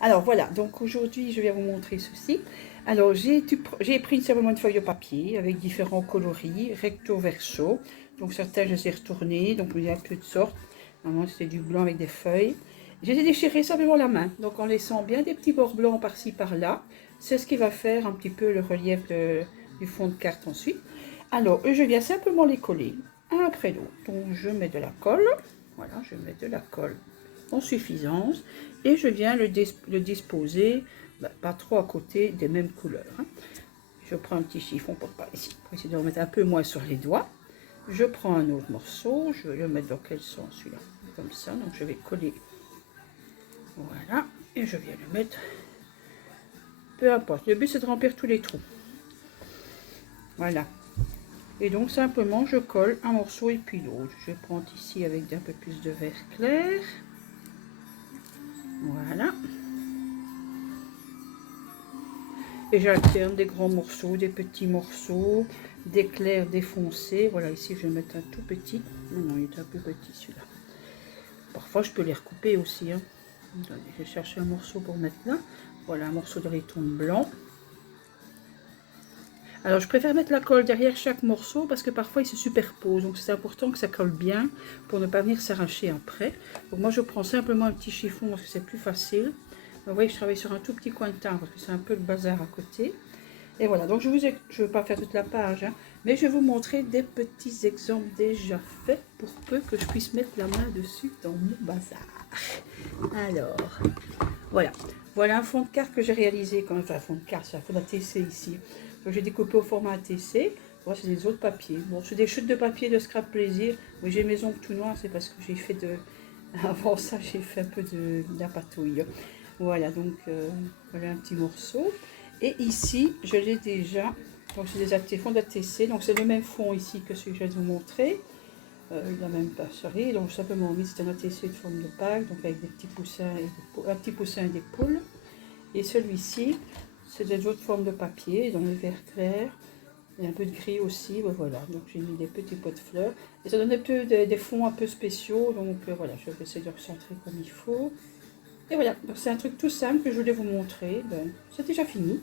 Alors voilà, donc aujourd'hui je vais vous montrer ceci. Alors j'ai pris simplement une feuille de papier avec différents coloris, recto verso. Donc certains je les ai retournés, donc il y a toutes sortes. Normalement c'était du blanc avec des feuilles. Je les ai déchirés simplement la main, donc en laissant bien des petits bords blancs par-ci par-là. C'est ce qui va faire un petit peu le relief du fond de carte ensuite. Alors je viens simplement les coller un après l'autre. Donc je mets de la colle, voilà, je mets de la colle en suffisance et je viens le disposer pas trop à côté des mêmes couleurs. Je prends un petit chiffon pour essayer de remettre un peu moins sur les doigts. Je prends un autre morceau, je vais le mettre dans quel sens celui-là, comme ça, donc je vais coller, voilà, et je viens le mettre, peu importe, le but c'est de remplir tous les trous, voilà, et donc simplement je colle un morceau et puis l'autre. Je prends ici avec un peu plus de vert clair, voilà. Et j'alterne des grands morceaux, des petits morceaux, des clairs, des foncés. Voilà, ici je vais mettre un tout petit. Non, il est un peu petit celui-là. Parfois je peux les recouper aussi. Attendez, je vais chercher un morceau pour mettre là. Voilà, un morceau de laiton blanc. Alors je préfère mettre la colle derrière chaque morceau parce que parfois il se superpose. Donc c'est important que ça colle bien pour ne pas venir s'arracher après. Donc moi je prends simplement un petit chiffon parce que c'est plus facile. Vous voyez, je travaille sur un tout petit coin de teint parce que c'est un peu le bazar à côté. Et voilà, donc je ne veux pas faire toute la page, mais je vais vous montrer des petits exemples déjà faits pour peu que je puisse mettre la main dessus dans mon bazar. Alors, voilà un fond de carte que j'ai réalisé, enfin un fond de carte, c'est un fond d'ATC ici. Donc j'ai découpé au format ATC, voilà, c'est des autres papiers. Bon, c'est des chutes de papier de Scrap Plaisir, mais j'ai mes ongles tout noirs, c'est parce que j'ai fait avant ça j'ai fait un peu de la patouille. Voilà, donc voilà un petit morceau. Et ici, je l'ai déjà, donc c'est des fonds d'ATC, donc c'est le même fond ici que celui que je vais vous montrer. Il n'a même pas serré, donc simplement mis, c'est un ATC de forme de bague, donc avec des petits poussins un petit poussin et des poules. Et celui-ci, c'est des autres formes de papier, donc le vert clair, et un peu de gris aussi, ben voilà, donc j'ai mis des petits pots de fleurs. Et ça donne un peu des fonds un peu spéciaux, donc voilà, je vais essayer de recentrer comme il faut. Et voilà, donc c'est un truc tout simple que je voulais vous montrer, ben, c'est déjà fini.